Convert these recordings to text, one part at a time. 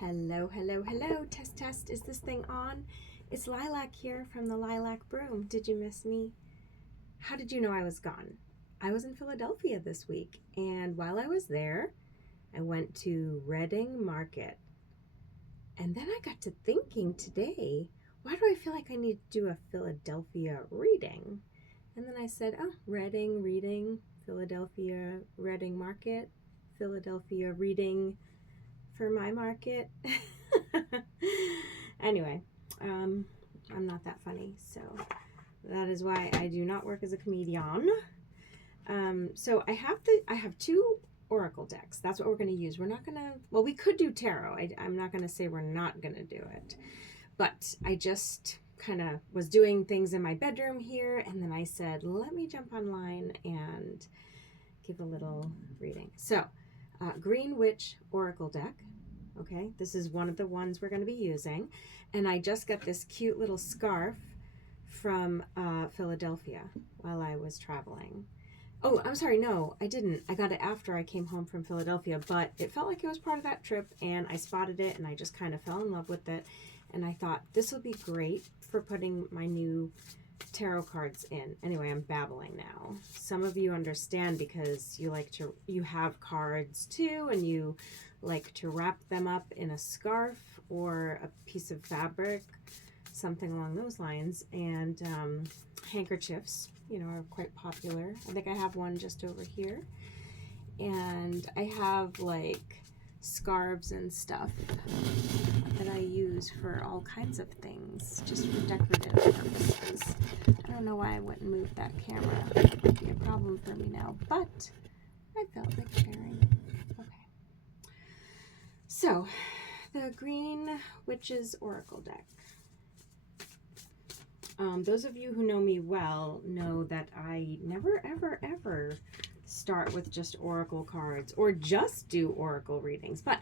Hello, hello, hello. Test, test. Is this thing on? It's Lilac here from the Lilac Broom. Did you miss me? How did you know I was gone? I was in Philadelphia this week, and while I was there, I went to Reading Market. And then I got to thinking today, why do I feel like I need to do a Philadelphia reading? And then I said, oh, Reading, reading, Philadelphia, Reading Market, Philadelphia reading for my market. Anyway, I'm not that funny, so that is why I do not work as a comedian. So I have two oracle decks. That's what we're going to use. We're not going to, well, we could do tarot. I'm not going to say we're not going to do it, but I just kind of was doing things in my bedroom here, and then I said, let me jump online and give a little reading. So, Green Witch Oracle deck. Okay, this is one of the ones we're going to be using, and I just got this cute little scarf from Philadelphia while I was traveling. Oh, I'm sorry, no, I didn't. I got it after I came home from Philadelphia, but it felt like it was part of that trip, and I spotted it, and I just kind of fell in love with it, and I thought this will be great for putting my new tarot cards in. Anyway, I'm babbling now. Some of you understand because you have cards too, and you like to wrap them up in a scarf or a piece of fabric, something along those lines. And handkerchiefs, are quite popular. I think I have one just over here. And I have like scarves and stuff that I use for all kinds of things, just for decorative purposes. I don't know why I wouldn't move that camera. It would be a problem for me now, but I felt like sharing. Okay. So, the Green Witches Oracle deck. Those of you who know me well know that I never, ever, ever start with just oracle cards or just do oracle readings, but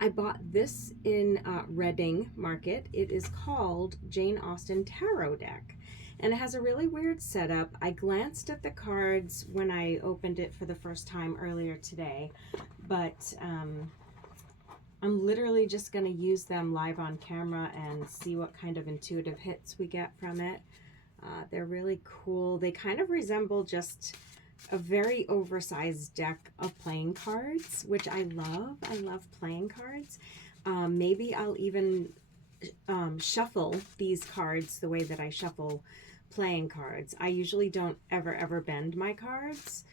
I bought this in Reading Market. It is called Jane Austen Tarot deck, and it has a really weird setup. I glanced at the cards when I opened it for the first time earlier today, but I'm literally just going to use them live on camera and see what kind of intuitive hits we get from it. They're really cool. They kind of resemble just a very oversized deck of playing cards, which I love. I love playing cards. Maybe I'll even shuffle these cards the way that I shuffle playing cards. I usually don't ever bend my cards,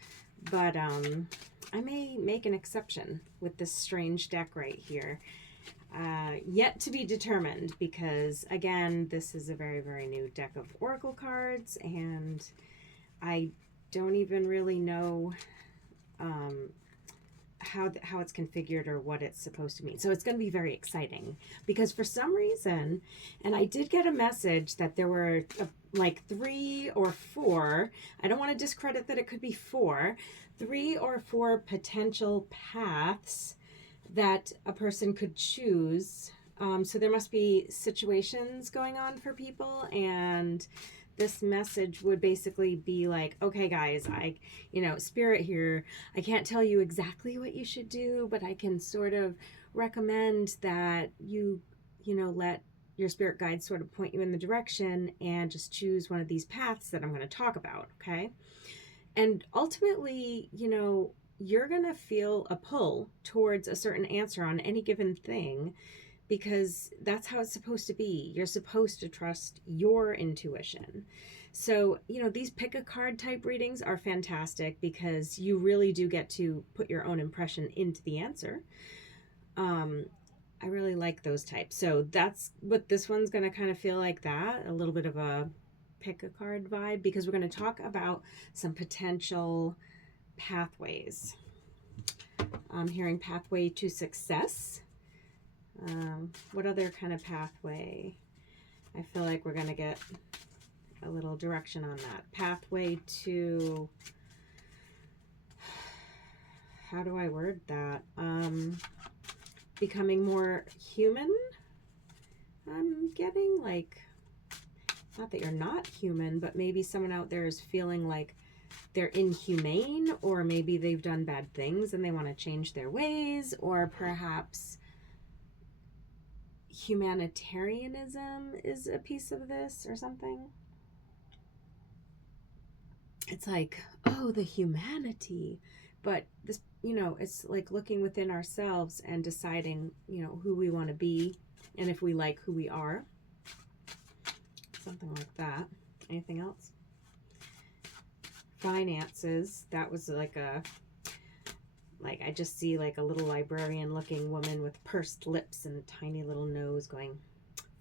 but I may make an exception with this strange deck right here. Yet to be determined, because again, this is a very, very new deck of oracle cards, and I don't even really know how it's configured or what it's supposed to mean. So it's going to be very exciting, because for some reason, and I did get a message that there were like 3 or 4, I don't want to discredit that it could be 4, 3 or 4 potential paths that a person could choose. So there must be situations going on for people, and this message would basically be like, okay guys, spirit here, I can't tell you exactly what you should do, but I can sort of recommend that you let your spirit guides sort of point you in the direction and just choose one of these paths that I'm going to talk about, okay? And ultimately, you're going to feel a pull towards a certain answer on any given thing, because that's how it's supposed to be. You're supposed to trust your intuition. So, these pick a card type readings are fantastic because you really do get to put your own impression into the answer. I really like those types. So that's what this one's going to kind of feel like, that, a little bit of a pick a card vibe, because we're going to talk about some potential pathways. I'm hearing pathway to success. What other kind of pathway? I feel like we're going to get a little direction on that. Pathway to, how do I word that? Becoming more human. I'm getting like, not that you're not human, but maybe someone out there is feeling like they're inhumane, or maybe they've done bad things and they want to change their ways, or perhaps humanitarianism is a piece of this or something. It's like, oh, the humanity. But this, it's like looking within ourselves and deciding, who we want to be and if we like who we are. Something like that. Anything else? Finances. That was like I just see like a little librarian looking woman with pursed lips and a tiny little nose going,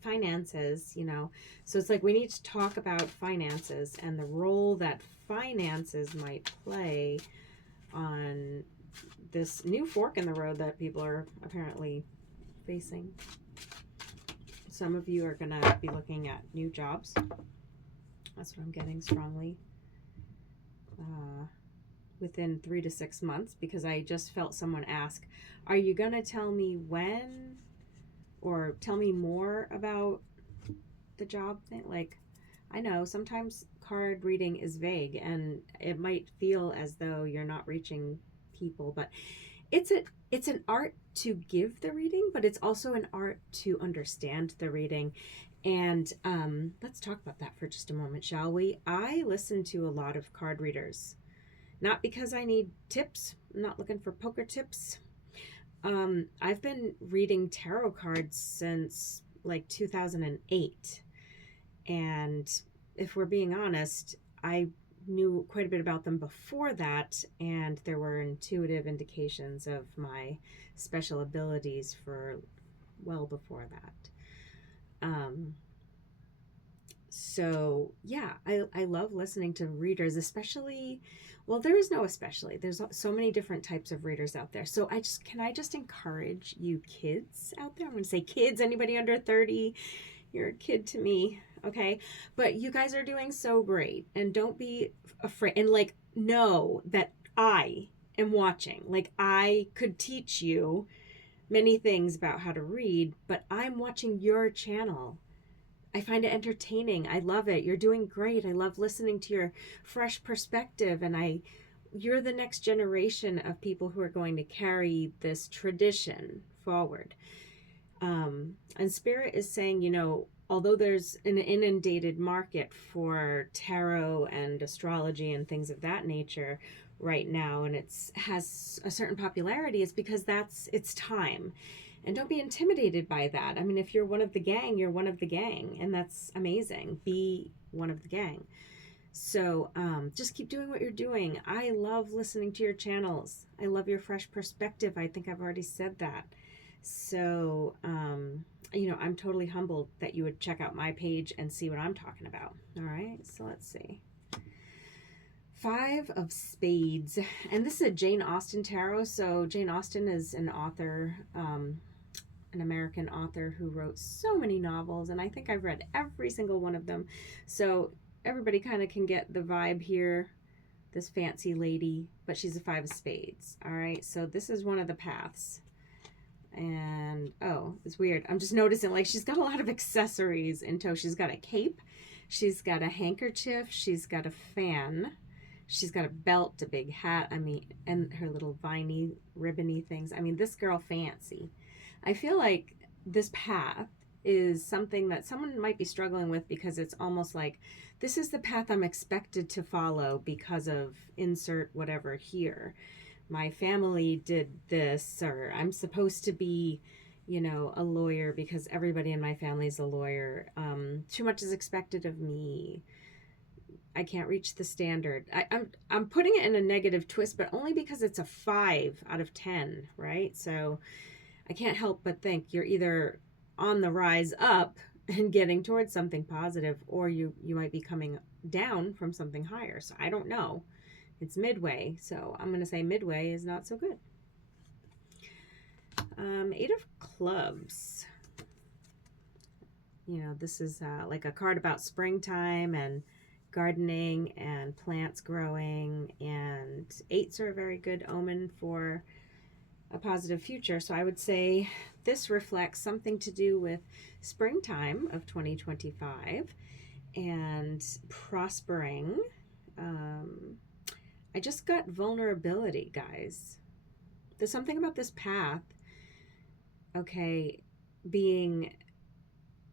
finances, So it's like we need to talk about finances and the role that finances might play on this new fork in the road that people are apparently facing. Some of you are going to be looking at new jobs. That's what I'm getting strongly. Within 3 to 6 months, because I just felt someone ask, are you going to tell me when or tell me more about the job thing? Like, I know sometimes card reading is vague and it might feel as though you're not reaching people, but it's an art to give the reading, but it's also an art to understand the reading. And let's talk about that for just a moment, shall we? I listen to a lot of card readers, not because I need tips. I'm not looking for poker tips. I've been reading tarot cards since like 2008. And if we're being honest, I knew quite a bit about them before that, and there were intuitive indications of my special abilities for well before that. So yeah, I love listening to readers, especially, well, there is no especially, there's so many different types of readers out there. So can I just encourage you kids out there? I'm going to say kids, anybody under 30, you're a kid to me. Okay. But you guys are doing so great, and don't be afraid, and like, know that I am watching. Like, I could teach you many things about how to read, but I'm watching your channel. I find it entertaining. I love it. You're doing great. I love listening to your fresh perspective, and you're the next generation of people who are going to carry this tradition forward. And Spirit is saying, although there's an inundated market for tarot and astrology and things of that nature right now, and has a certain popularity, it's because it's time. And don't be intimidated by that. I mean, if you're one of the gang, you're one of the gang, and that's amazing. Be one of the gang. So just keep doing what you're doing. I love listening to your channels. I love your fresh perspective. I think I've already said that. So, I'm totally humbled that you would check out my page and see what I'm talking about. All right, so let's see. 5 of Spades. And this is a Jane Austen tarot. So Jane Austen is an author, an American author who wrote so many novels, and I think I've read every single one of them. So everybody kind of can get the vibe here. This fancy lady, but she's a 5 of Spades. All right, so this is one of the paths. And oh, it's weird, I'm just noticing, like, she's got a lot of accessories in tow. She's got a cape, she's got a handkerchief, she's got a fan, she's got a belt, a big hat, and her little viney ribbony things. This girl fancy. I feel like this path is something that someone might be struggling with, because it's almost like this is the path I'm expected to follow because of insert whatever here. My family did this, or I'm supposed to be, a lawyer because everybody in my family is a lawyer. Too much is expected of me. I can't reach the standard. I'm putting it in a negative twist, but only because it's a 5 out of 10, right? So I can't help but think you're either on the rise up and getting towards something positive, or you might be coming down from something higher. So I don't know. It's midway, so I'm going to say midway is not so good. 8 of Clubs. This is like a card about springtime and gardening and plants growing, and 8s are a very good omen for a positive future. So I would say this reflects something to do with springtime of 2025 and prospering. I just got vulnerability, guys. There's something about this path, okay, being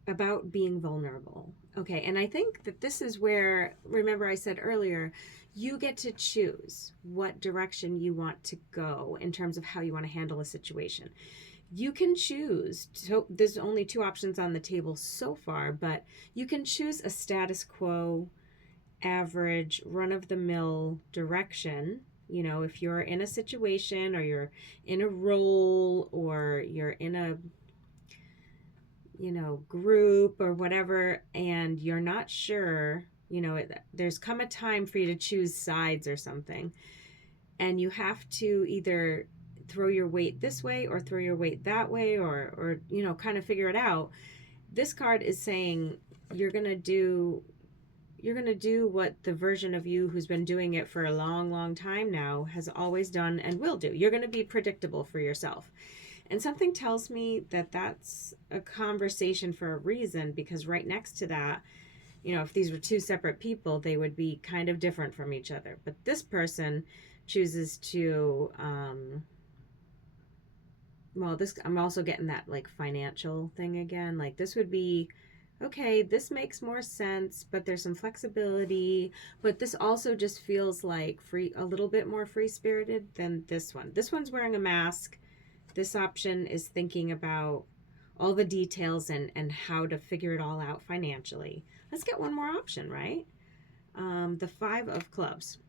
about being vulnerable. Okay, and I think that this is where, remember I said earlier, you get to choose what direction you want to go in terms of how you want to handle a situation. You can choose, so there's only two options on the table so far, but you can choose a status quo, average, run-of-the-mill direction. You know, if you're in a situation or you're in a role or you're in a group or whatever, and you're not sure, there's come a time for you to choose sides or something, and you have to either throw your weight this way or throw your weight that way, or kind of figure it out. This card is saying you're going to do what the version of you who's been doing it for a long, long time now has always done and will do. You're going to be predictable for yourself. And something tells me that that's a conversation for a reason, because right next to that, if these were two separate people, they would be kind of different from each other. But this person chooses to, I'm also getting that like financial thing again. Like this would be, okay, this makes more sense, but there's some flexibility. But this also just feels like a little bit more free-spirited than this one. This one's wearing a mask. This option is thinking about all the details and how to figure it all out financially. Let's get one more option, right? The 5 of Clubs.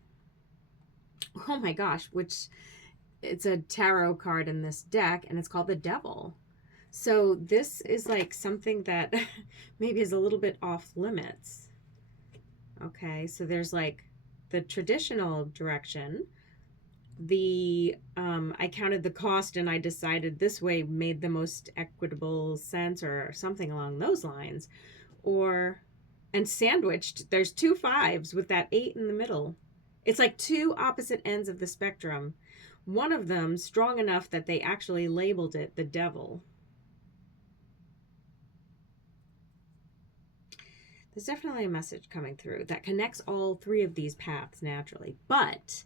Oh my gosh, which it's a tarot card in this deck, and it's called the Devil. So this is like something that maybe is a little bit off limits. Okay, so there's like the traditional direction. I counted the cost and I decided this way made the most equitable sense, or something along those lines. And sandwiched, there's 2 5s with that 8 in the middle. It's like two opposite ends of the spectrum. One of them strong enough that they actually labeled it the Devil. There's definitely a message coming through that connects all 3 of these paths naturally. But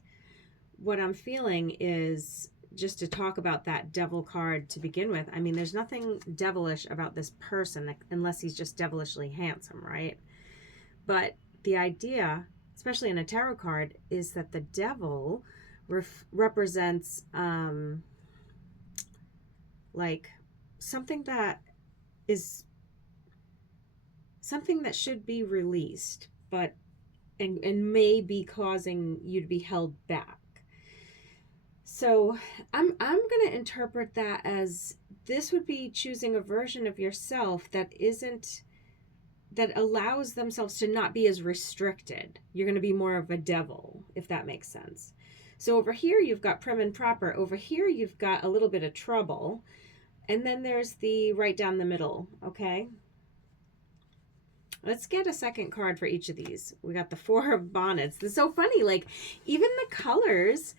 what I'm feeling is, just to talk about that Devil card to begin with, I mean, there's nothing devilish about this person unless he's just devilishly handsome, right? But the idea, especially in a tarot card, is that the Devil represents like something that should be released, but and may be causing you to be held back. So I'm going to interpret that as this would be choosing a version of yourself that allows themselves to not be as restricted. You're going to be more of a devil, if that makes sense. So over here you've got prim and proper. Over here you've got a little bit of trouble. And then there's the right down the middle, okay? Let's get a second card for each of these. We got the 4 of Bonnets. This is so funny. Like, even the colors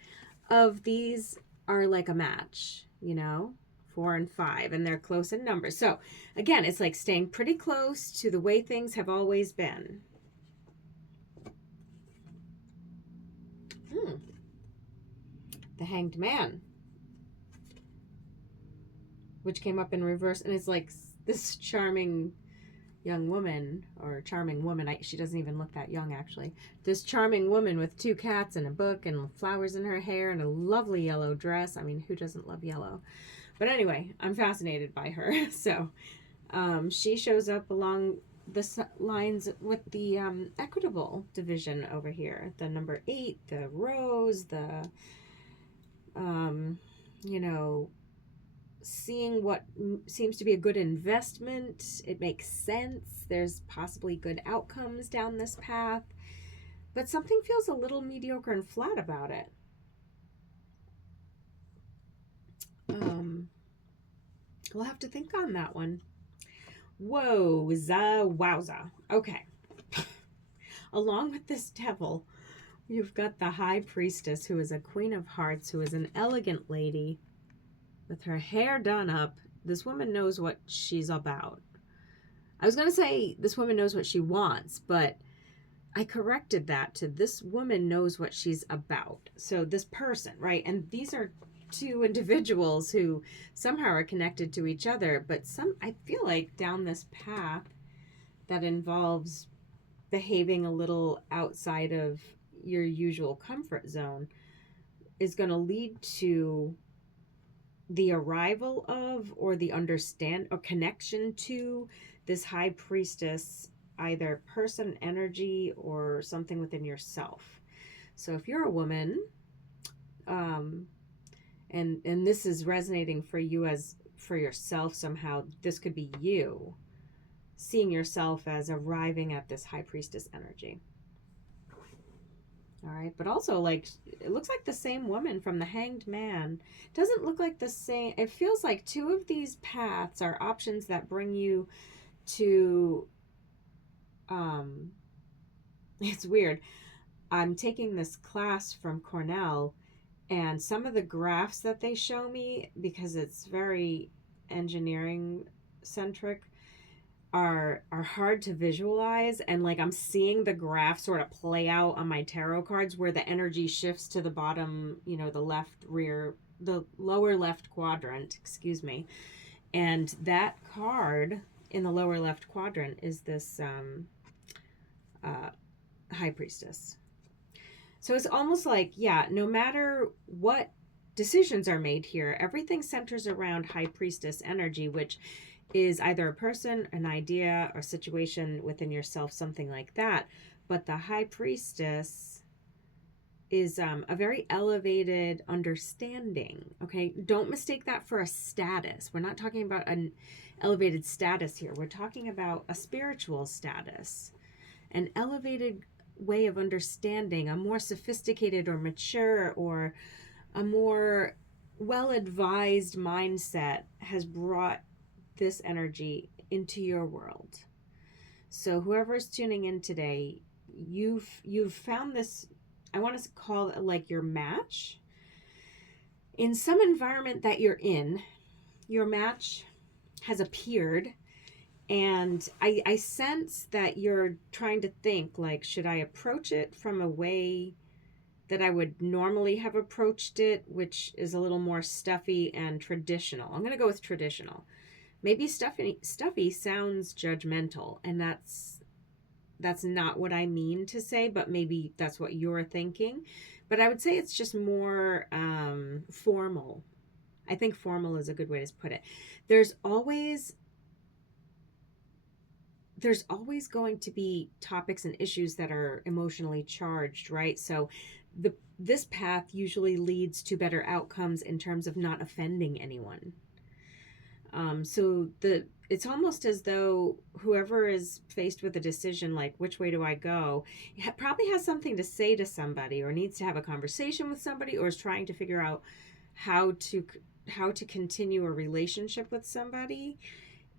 of these are like a match, 4 and 5, and they're close in numbers. So again, it's like staying pretty close to the way things have always been. The Hanged Man, which came up in reverse, and it's like this charming young woman, or charming woman, she doesn't even look that young actually, this charming woman with 2 cats and a book and flowers in her hair and a lovely yellow dress. I mean, who doesn't love yellow? But anyway, I'm fascinated by her. So she shows up along the lines with the equitable division over here, the number 8, the rose, the seeing what seems to be a good investment. It makes sense. There's possibly good outcomes down this path, but something feels a little mediocre and flat about it. We'll have to think on that one. Whoa, wowza. Okay. Along with this Devil, you've got the High Priestess, who is a Queen of Hearts, who is an elegant lady with her hair done up. This woman knows what she's about. I was going to say this woman knows what she wants, but I corrected that to this woman knows what she's about. So this person, right? And these are two individuals who somehow are connected to each other, but I feel like down this path that involves behaving a little outside of your usual comfort zone is going to lead to the arrival of, or the understand or connection to, this high priestess, either person, energy, or something within yourself. So if you're a woman, and this is resonating for you as for yourself somehow, this could be you seeing yourself as arriving at this high priestess energy. All right, but also, like, it looks like the same woman from the Hanged Man. Doesn't look like the same. It feels like two of these paths are options that bring you to, it's weird. I'm taking this class from Cornell, and some of the graphs that they show me, because it's very engineering centric, are hard to visualize, and like I'm seeing the graph sort of play out on my tarot cards where the energy shifts to the bottom, the lower left quadrant, excuse me. And that card in the lower left quadrant is this high priestess. So it's almost like, yeah, no matter what decisions are made here, everything centers around high priestess energy, which is either a person, an idea, or situation within yourself, something like that. But the high priestess is a very elevated understanding. Okay, don't mistake that for a status. We're not talking about an elevated status here. We're talking about a spiritual status, an elevated way of understanding, a more sophisticated or mature or a more well-advised mindset has brought this energy into your world. So whoever's tuning in today, you've found this, I want to call it like your match. In some environment that you're in, your match has appeared, and I sense that you're trying to think, like, should I approach it from a way that I would normally have approached it, which is a little more stuffy and traditional. I'm going to go with traditional. Maybe stuffy sounds judgmental, and that's not what I mean to say, but maybe that's what you're thinking. But I would say it's just more formal. I think formal is a good way to put it. There's always going to be topics and issues that are emotionally charged, right? So this path usually leads to better outcomes in terms of not offending anyone. So it's almost as though whoever is faced with a decision, like which way do I go, probably has something to say to somebody, or needs to have a conversation with somebody, or is trying to figure out how to continue a relationship with somebody.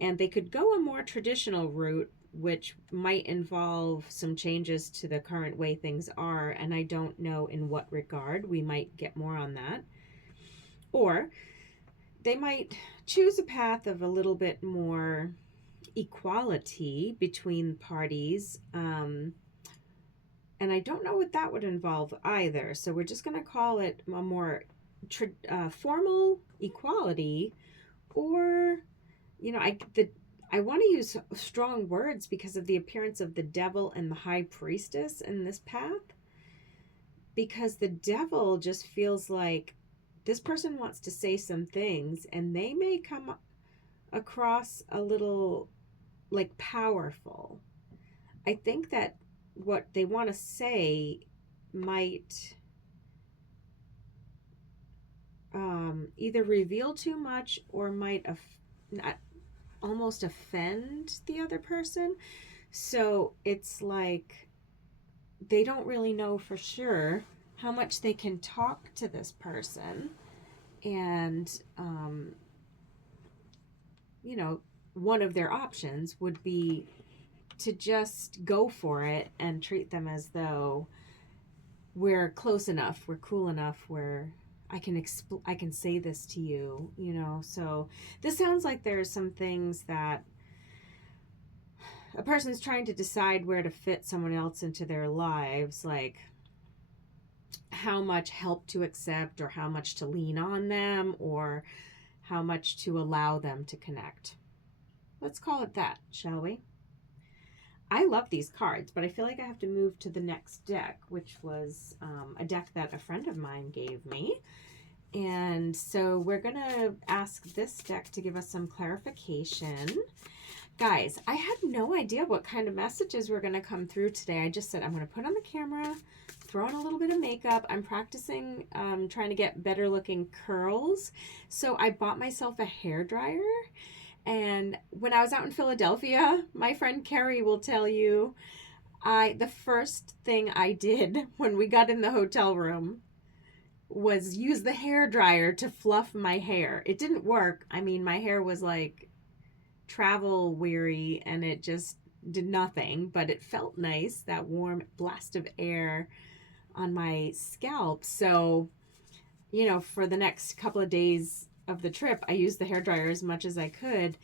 And they could go a more traditional route, which might involve some changes to the current way things are, and I don't know in what regard. We might get more on that. Or they might choose a path of a little bit more equality between parties. And I don't know what that would involve either. So we're just going to call it a more formal equality, or, I want to use strong words because of the appearance of the devil and the high priestess in this path. Because the devil just feels like this person wants to say some things, and they may come across a little like powerful. I think that what they want to say might either reveal too much, or might almost offend the other person. So it's like they don't really know for sure how much they can talk to this person. And one of their options would be to just go for it and treat them as though we're close enough, we're cool enough, where I can say this to you, So this sounds like there's some things that a person's trying to decide where to fit someone else into their lives. Like, how much help to accept or how much to lean on them or how much to allow them to connect. Let's call it that, shall we? I love these cards, but I feel like I have to move to the next deck, which was a deck that a friend of mine gave me. And so we're going to ask this deck to give us some clarification. Guys, I had no idea what kind of messages were going to come through today. I just said I'm going to put on the camera, throw on a little bit of makeup. I'm practicing trying to get better looking curls. So I bought myself a hairdryer. And when I was out in Philadelphia, my friend Carrie will tell you, the first thing I did when we got in the hotel room was use the hairdryer to fluff my hair. It didn't work. I mean, my hair was like travel weary and it just did nothing, but it felt nice, that warm blast of air on my scalp. So, you know, for the next couple of days of the trip, I used the hairdryer as much as I could.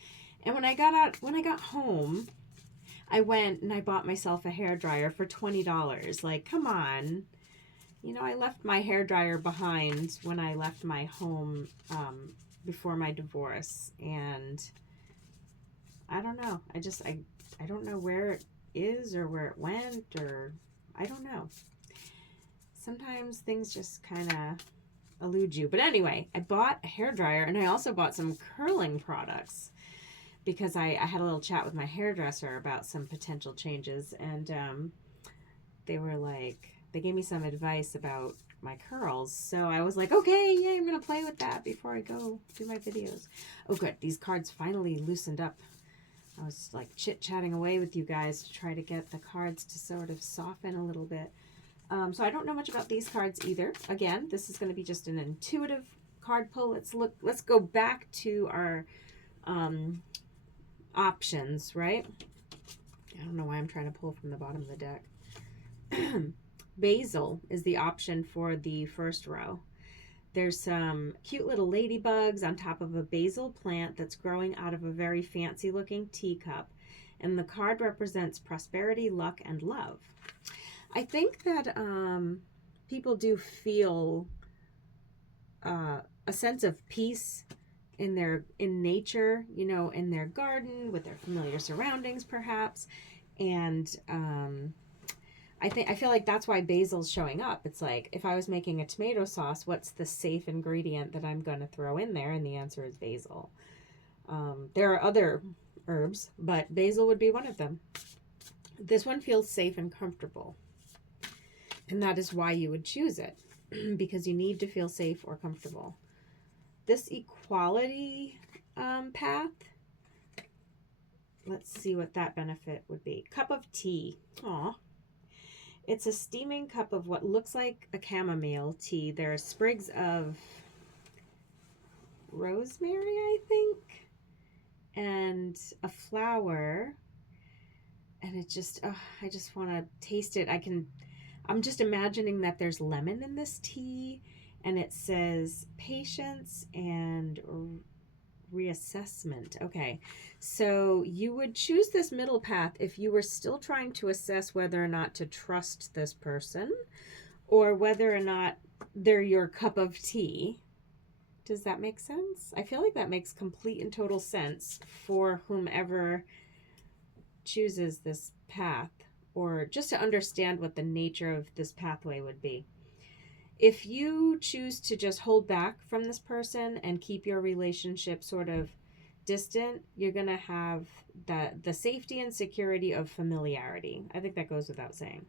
And when I got home, I went and I bought myself a hairdryer for $20. Like, come on. You know, I left my hairdryer behind when I left my home before my divorce. And I don't know. I don't know where it is or where it went, or I don't know. Sometimes things just kind of elude you. But anyway, I bought a hairdryer and I also bought some curling products because I had a little chat with my hairdresser about some potential changes, and they were like, they gave me some advice about my curls. So I was like, okay, yeah, I'm going to play with that before I go do my videos. Oh, good. These cards finally loosened up. I was like chit-chatting away with you guys to try to get the cards to sort of soften a little bit. So I don't know much about these cards either. Again, this is going to be just an intuitive card pull. Let's go back to our options, right? I don't know why I'm trying to pull from the bottom of the deck. Basil is the option for the first row. There's some cute little ladybugs on top of a basil plant that's growing out of a very fancy looking teacup. And the card represents prosperity, luck, and love. I think that people do feel a sense of peace in nature, you know, in their garden with their familiar surroundings, perhaps. And I feel like that's why basil's showing up. It's like, if I was making a tomato sauce, what's the safe ingredient that I'm going to throw in there? And the answer is basil. There are other herbs, but basil would be one of them. This one feels safe and comfortable. And that is why you would choose it, because you need to feel safe or comfortable. This equality path, let's see what that benefit would be. Cup of tea. Aw. It's a steaming cup of what looks like a chamomile tea. There are sprigs of rosemary, I think, and a flower. And it just, I just want to taste it. I'm just imagining that there's lemon in this tea, and it says patience and reassessment. Okay, so you would choose this middle path if you were still trying to assess whether or not to trust this person or whether or not they're your cup of tea. Does that make sense? I feel like that makes complete and total sense for whomever chooses this path, or just to understand what the nature of this pathway would be. If you choose to just hold back from this person and keep your relationship sort of distant, you're going to have the safety and security of familiarity. I think that goes without saying.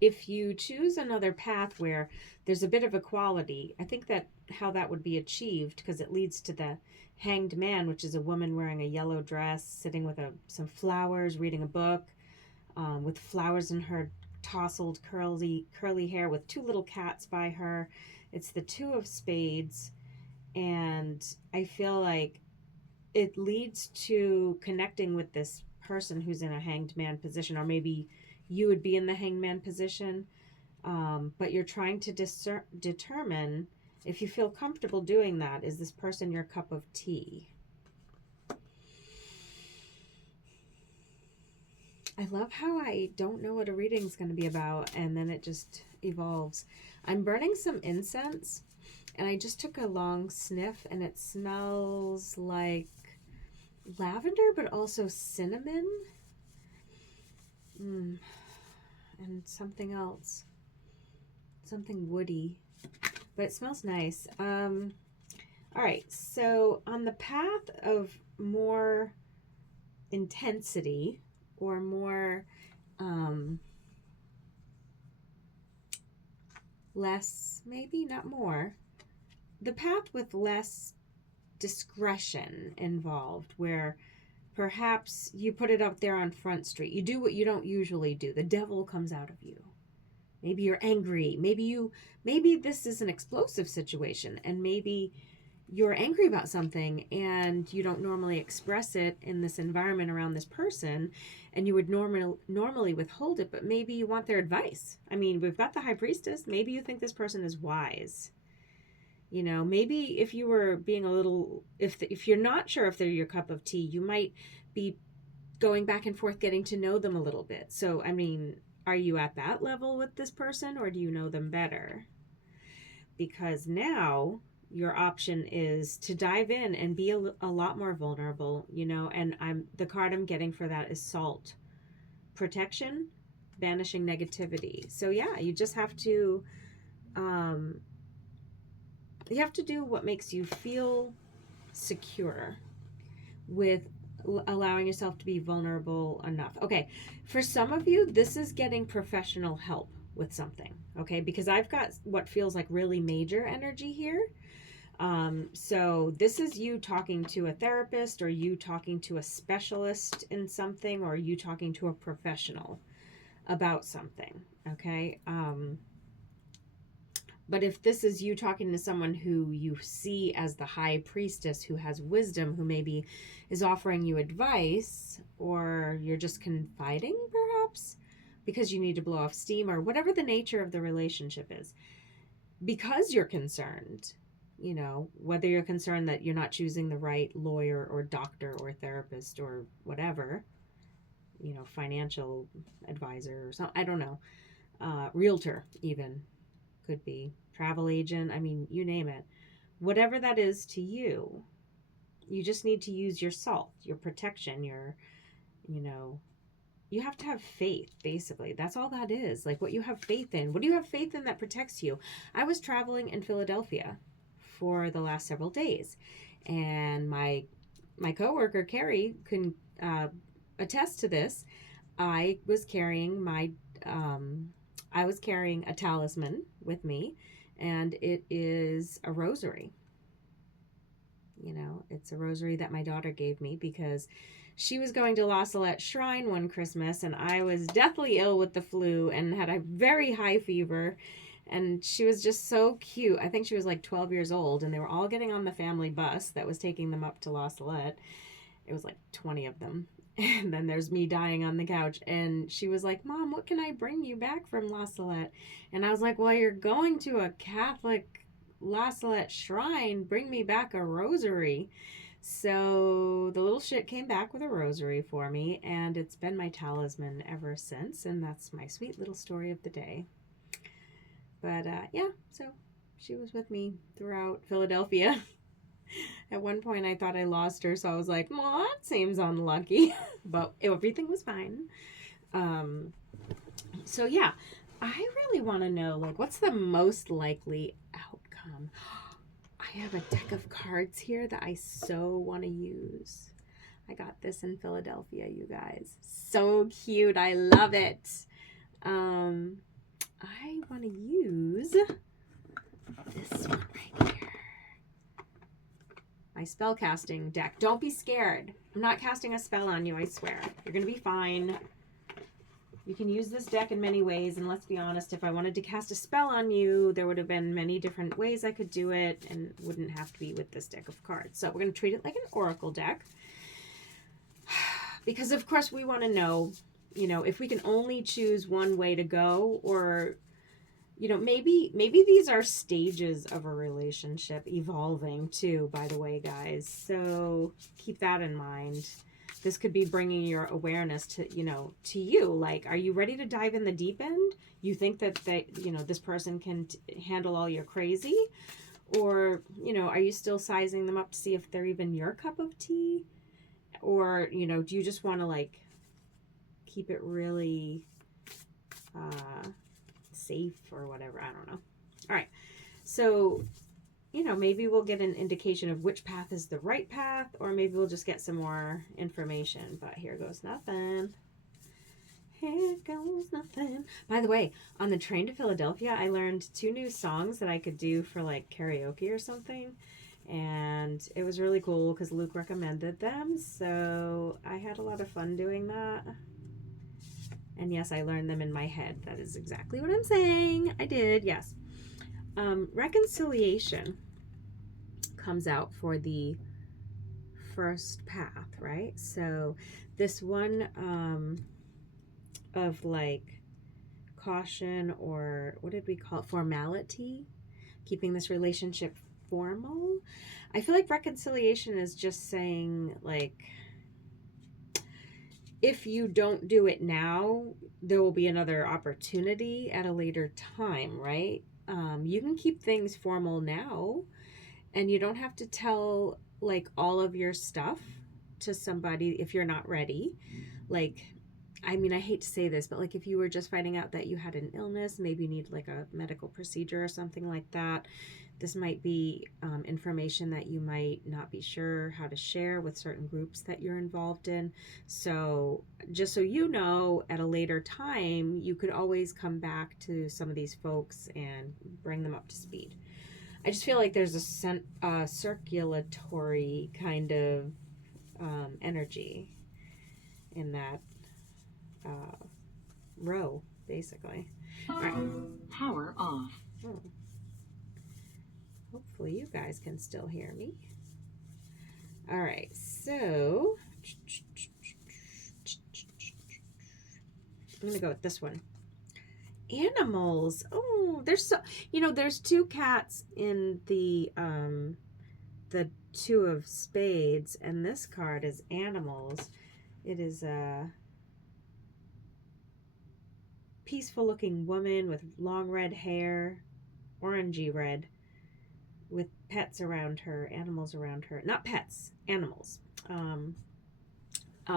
If you choose another path where there's a bit of equality, I think that how that would be achieved, because it leads to the Hanged Man, which is a woman wearing a yellow dress, sitting with some flowers, reading a book, with flowers in her tousled curly hair, with two little cats by her. It's the Two of Spades, and I feel like it leads to connecting with this person who's in a Hanged Man position, or maybe you would be in the Hanged Man position, but you're trying to determine if you feel comfortable doing that. Is this person your cup of tea? I love how I don't know what a reading's going to be about, and then it just evolves. I'm burning some incense, and I just took a long sniff, and it smells like lavender, but also cinnamon. And something else. Something woody. But it smells nice. All right, so on the path of more intensity or more less, maybe not more, the path with less discretion involved, where perhaps you put it up there on Front Street, you do what you don't usually do, the devil comes out of you. Maybe you're angry, maybe this is an explosive situation, and maybe you're angry about something and you don't normally express it in this environment around this person, and you would normally withhold it, but maybe you want their advice. I mean, we've got the High Priestess. Maybe you think this person is wise. You know, maybe if you were being a little, if you're not sure if they're your cup of tea, you might be going back and forth getting to know them a little bit. So, I mean, are you at that level with this person, or do you know them better? Because now your option is to dive in and be a lot more vulnerable, you know, and the card I'm getting for that is salt. Protection, banishing negativity. So yeah, you just have to do what makes you feel secure with allowing yourself to be vulnerable enough. Okay, for some of you, this is getting professional help with something, okay? Because I've got what feels like really major energy here. So this is you talking to a therapist, or you talking to a specialist in something, or you talking to a professional about something, okay? But if this is you talking to someone who you see as the High Priestess, who has wisdom, who maybe is offering you advice, or you're just confiding perhaps because you need to blow off steam, or whatever the nature of the relationship is, because you're concerned, you know, whether you're concerned that you're not choosing the right lawyer or doctor or therapist or whatever, you know, financial advisor or something, I don't know, realtor even could be, travel agent, I mean, you name it. Whatever that is to you, you just need to use your salt, your protection, your, you know, you have to have faith, basically. That's all that is. Like, what you have faith in. What do you have faith in that protects you? I was traveling in Philadelphia for the last several days, and my coworker Carrie can attest to this. I was carrying a talisman with me, and it is a rosary. You know, it's a rosary that my daughter gave me because she was going to La Salette Shrine one Christmas, and I was deathly ill with the flu and had a very high fever. And she was just so cute. I think she was like 12 years old, and they were all getting on the family bus that was taking them up to La Salette. It was like 20 of them. And then there's me dying on the couch. And she was like, "Mom, what can I bring you back from La Salette?" And I was like, "Well, you're going to a Catholic La Salette shrine. Bring me back a rosary." So the little shit came back with a rosary for me, and it's been my talisman ever since. And that's my sweet little story of the day. But yeah, so she was with me throughout Philadelphia. At one point, I thought I lost her, so I was like, "Well, that seems unlucky." But everything was fine. So yeah, I really want to know, like, what's the most likely outcome? I have a deck of cards here that I so want to use. I got this in Philadelphia, you guys. So cute. I love it. I want to use this one right here. My spell casting deck. Don't be scared. I'm not casting a spell on you, I swear. You're going to be fine. You can use this deck in many ways, and let's be honest, if I wanted to cast a spell on you, there would have been many different ways I could do it, and it wouldn't have to be with this deck of cards. So we're going to treat it like an oracle deck. Because, of course, we want to know, you know, if we can only choose one way to go, or, you know, maybe these are stages of a relationship evolving too, by the way, guys. So keep that in mind. This could be bringing your awareness to, to you. Like, are you ready to dive in the deep end? You think that this person can handle all your crazy? Or, are you still sizing them up to see if they're even your cup of tea? Or, do you just want to, like, keep it really safe or whatever? I don't know. All right. So, maybe we'll get an indication of which path is the right path, or maybe we'll just get some more information. But here goes nothing. Here goes nothing. By the way, on the train to Philadelphia, I learned 2 new songs that I could do for like karaoke or something. And it was really cool because Luke recommended them. So I had a lot of fun doing that. And yes, I learned them in my head. That is exactly what I'm saying. I did, yes. Reconciliation comes out for the first path, right? So this one of like caution, or what did we call it? Formality, keeping this relationship formal. I feel like reconciliation is just saying, like, if you don't do it now, there will be another opportunity at a later time, right? You can keep things formal now, and you don't have to tell like all of your stuff to somebody if you're not ready. Like, I mean, I hate to say this, but like if you were just finding out that you had an illness, maybe you need like a medical procedure or something like that, this might be information that you might not be sure how to share with certain groups that you're involved in. So just so you know, at a later time, you could always come back to some of these folks and bring them up to speed. I just feel like there's a circulatory kind of energy in that row, basically. All right. Power off. Oh. Hopefully you guys can still hear me. All right, so I'm going to go with this one. Animals. Oh, there's there's 2 cats in the 2 of spades, and this card is animals. It is a peaceful looking woman with long red hair, orangey red, with pets around her, animals around her. Not pets, animals.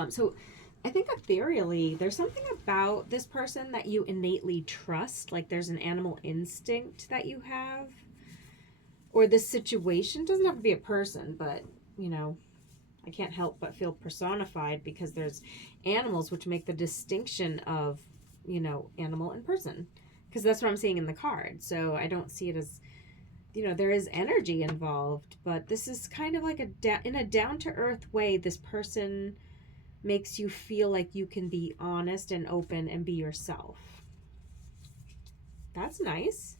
So I think ethereally, there's something about this person that you innately trust. Like there's an animal instinct that you have. Or this situation doesn't have to be a person, but, I can't help but feel personified because there's animals which make the distinction of, animal and person. Because that's what I'm seeing in the card. So I don't see it as, there is energy involved, but this is kind of like in a down-to-earth way, this person makes you feel like you can be honest and open and be yourself. That's nice.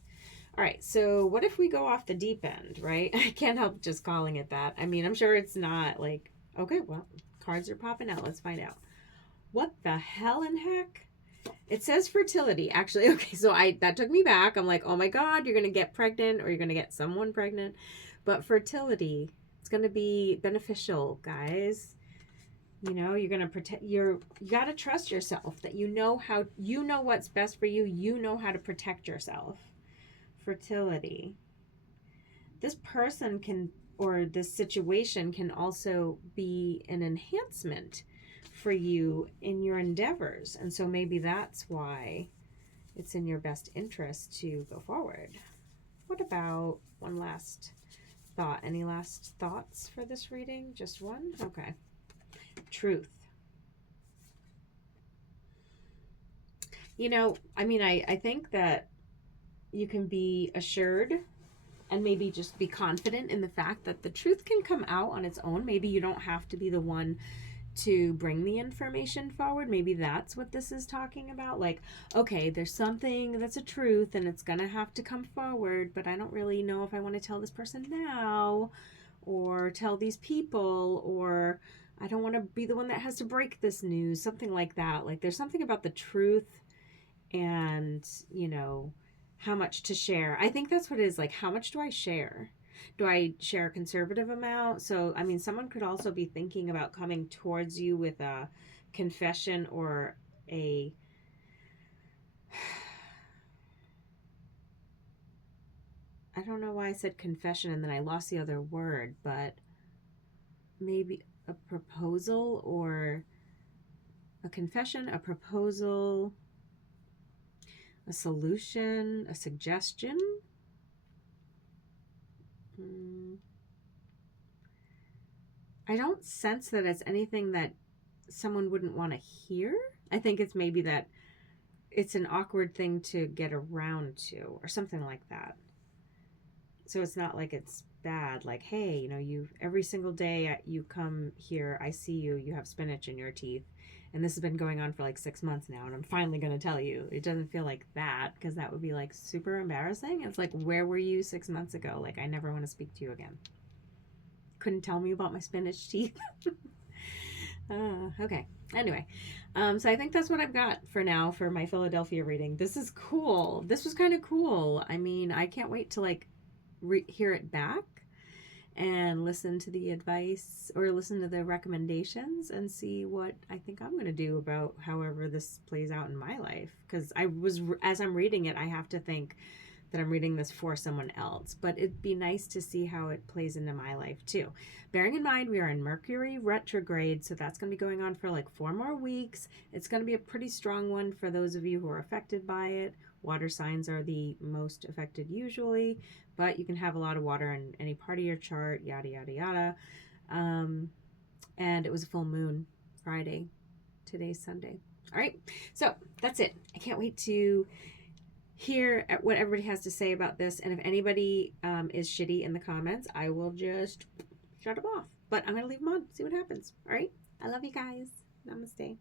All right, so what if we go off the deep end, right? I can't help just calling it that. I mean, I'm sure it's not like, okay, well, cards are popping out. Let's find out. What the hell in heck? It says fertility, actually. Okay, so that took me back. I'm like, oh my God, you're going to get pregnant or you're going to get someone pregnant. But fertility, it's going to be beneficial, guys. You're going to protect you got to trust yourself that you know what's best for you. You know how to protect yourself. Fertility. This person or this situation can also be an enhancement for you in your endeavors. And so maybe that's why it's in your best interest to go forward. What about one last thought? Any last thoughts for this reading? Just one? Okay. Truth. I think that you can be assured and maybe just be confident in the fact that the truth can come out on its own. Maybe you don't have to be the one to bring the information forward. Maybe that's what this is talking about. Like, okay, there's something that's a truth and it's going to have to come forward, but I don't really know if I want to tell this person now or tell these people, or I don't want to be the one that has to break this news, something like that. Like there's something about the truth and, how much to share. I think that's what it is. Like, how much do I share? Do I share a conservative amount? So, I mean, someone could also be thinking about coming towards you with a confession or a I don't know why I said confession and then I lost the other word, but maybe a proposal or a confession, a proposal, a solution, a suggestion. I don't sense that it's anything that someone wouldn't want to hear. I think it's maybe that it's an awkward thing to get around to or something like that. So it's not like it's bad, like, hey, you know, you every single day you come here, I see you, you have spinach in your teeth, and this has been going on for like 6 months now, and I'm finally going to tell you. It doesn't feel like that, because that would be like super embarrassing. It's like, where were you 6 months ago? Like, I never want to speak to you again. Couldn't tell me about my spinach teeth. Okay. Anyway, so I think that's what I've got for now for my Philadelphia reading. This is cool. This was kind of cool. I mean, I can't wait to like hear it back and listen to the advice or listen to the recommendations and see what I think I'm going to do about however this plays out in my life. Because as I'm reading it, I have to think that I'm reading this for someone else, but it'd be nice to see how it plays into my life too. Bearing in mind, we are in Mercury retrograde, so that's going to be going on for like 4 more weeks. It's going to be a pretty strong one for those of you who are affected by it. Water signs are the most affected usually, but you can have a lot of water in any part of your chart, yada, yada, yada. And it was a full moon Friday. Today's Sunday. All right, so that's it. I can't wait to hear what everybody has to say about this, and if anybody is shitty in the comments, I will just shut them off, but I'm gonna leave them on, see what happens. All right, I love you guys. Namaste.